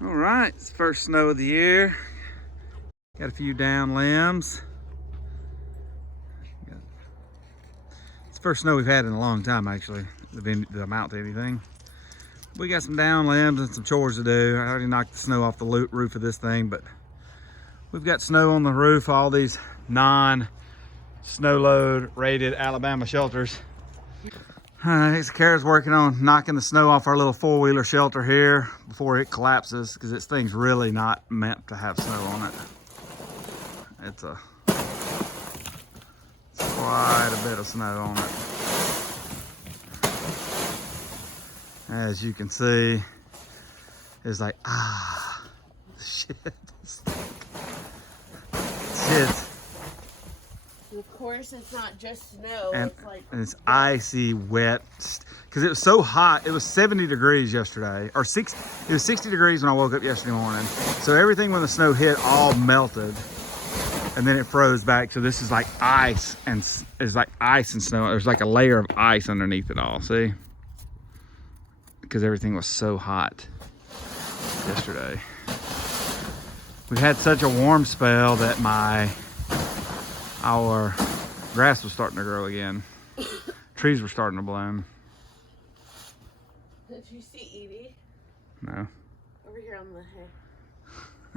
All right, it's the first snow of the year. Got a few down limbs. It's the first snow we've had in a long time, actually, the amount of anything. We got some down limbs and some chores to do. I already knocked the snow off the roof of this thing, but we've got snow on the roof, all these non-snow load rated Alabama shelters. All right, so Kara's working on knocking the snow off our little four-wheeler shelter here before it collapses, because this thing's really not meant to have snow on it. It's quite a bit of snow on it. As you can see, it's like, shit. Shit. Of course, it's not just snow. And it's it's icy, wet, because it was so hot. It was 70 degrees yesterday, or it was 60 degrees when I woke up yesterday morning. So everything when the snow hit all melted, and then it froze back. So this is like ice, and it's like ice and snow. There's like a layer of ice underneath it all, see? Because everything was so hot yesterday. We've had such a warm spell that our grass was starting to grow again. Trees were starting to bloom. Did you see Edie? No. Over here on the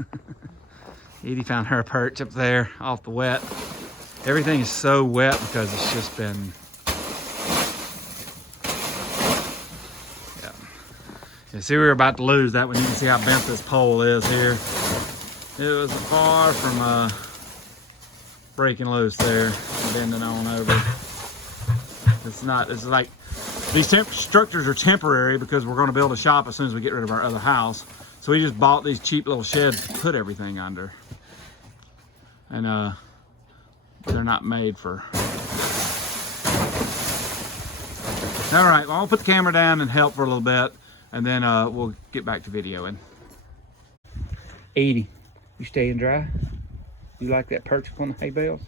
hay. Edie found her perch up there off the wet. Everything is so wet because it's just been, yeah. See, we were about to lose that one. You can see how bent this pole is here. It was far from breaking loose there, bending on over. It's like these structures are temporary because we're going to build a shop as soon as we get rid of our other house. So we just bought these cheap little sheds to put everything under. And they're not made for. All right, well, I'll put the camera down and help for a little bit, and then we'll get back to videoing. 80, you staying dry? You like that perch on the hay bales?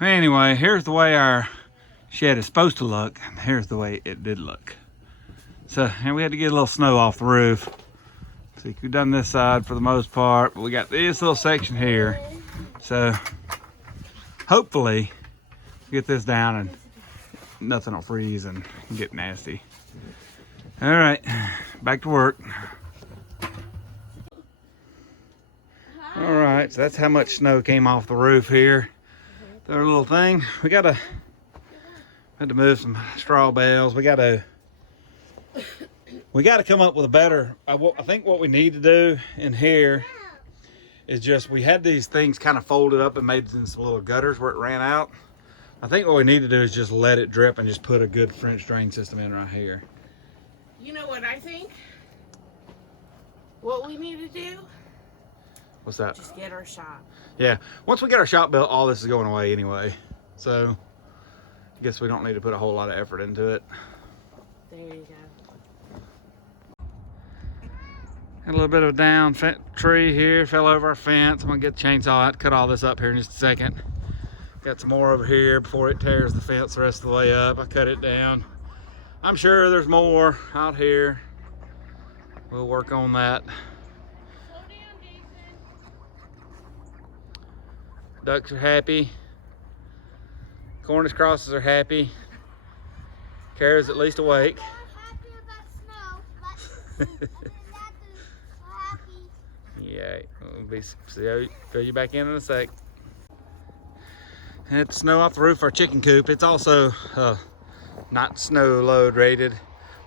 Anyway, here's the way our shed is supposed to look, and here's the way it did look. So, and we had to get a little snow off the roof. See, we've done this side for the most part, but we got this little section here. So, hopefully, get this down and nothing will freeze and get nasty. All right, back to work. All right, so that's how much snow came off the roof here. Their little thing. We had to move some straw bales. We got to come up with a better. I think what we need to do in here is just, we had these things kind of folded up and made in some little gutters where it ran out. I think what we need to do is just let it drip and just put a good French drain system in right here. You know what I think? What we need to do? What's that? Just get our shop. Yeah, once we get our shop built, all this is going away anyway. So I guess we don't need to put a whole lot of effort into it. There you go. Got a little bit of a down tree here, fell over our fence. I'm gonna get the chainsaw out, cut all this up here in just a second. Got some more over here before it tears the fence the rest of the way up. I cut it down. I'm sure there's more out here. We'll work on that. Ducks are happy. Cornish crosses are happy. Kara's at least awake. Yeah, we'll fill you back in a sec. Had snow off the roof of our chicken coop. It's also not snow load rated.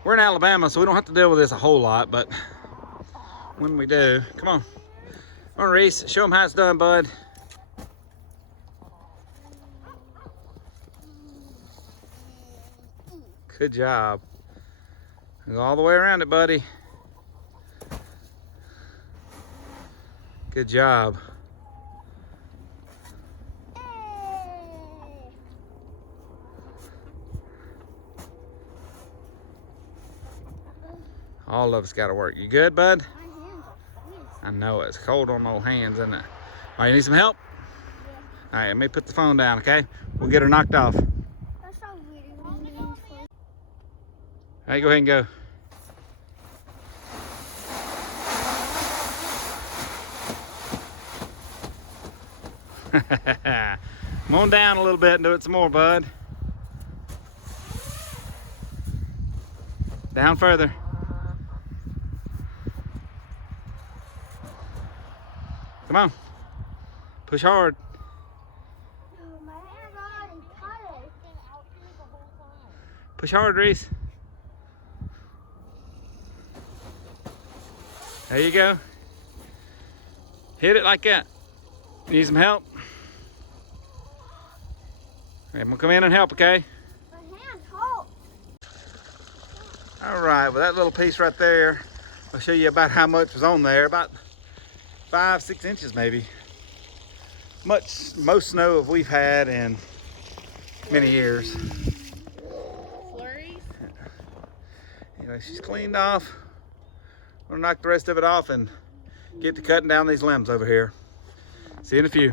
We're in Alabama, so we don't have to deal with this a whole lot, but when we do, come on. Come on, Reese, show them how it's done, bud. Good job. Go all the way around it, buddy. Good job. All of us got to work. You good, bud? I know it's cold on those hands, isn't it? All right, you need some help? Yeah. All right, let me put the phone down, okay? We'll get her knocked off. right, go ahead and go. Come on down a little bit and do it some more, bud. Down further. Come on. Push hard. My hand already cut it. Been out here the whole time. Push hard, Reese. There you go. Hit it like that. Need some help? I'm gonna come in and help, okay? My hand hurt. All right, well that little piece right there, I'll show you about how much was on there. About 5-6 inches maybe. Most snow that we've had in many years. Flurries? Anyway, she's cleaned off. I'm gonna knock the rest of it off and get to cutting down these limbs over here. See you in a few.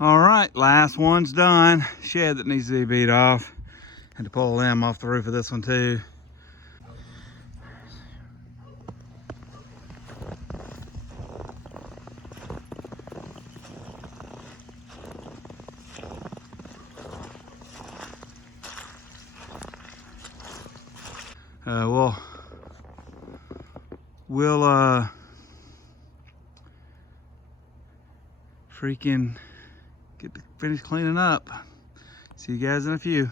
All right, last one's done. Shed that needs to be beat off. Had to pull a limb off the roof of this one too. We'll freaking get to finish cleaning up. See you guys in a few.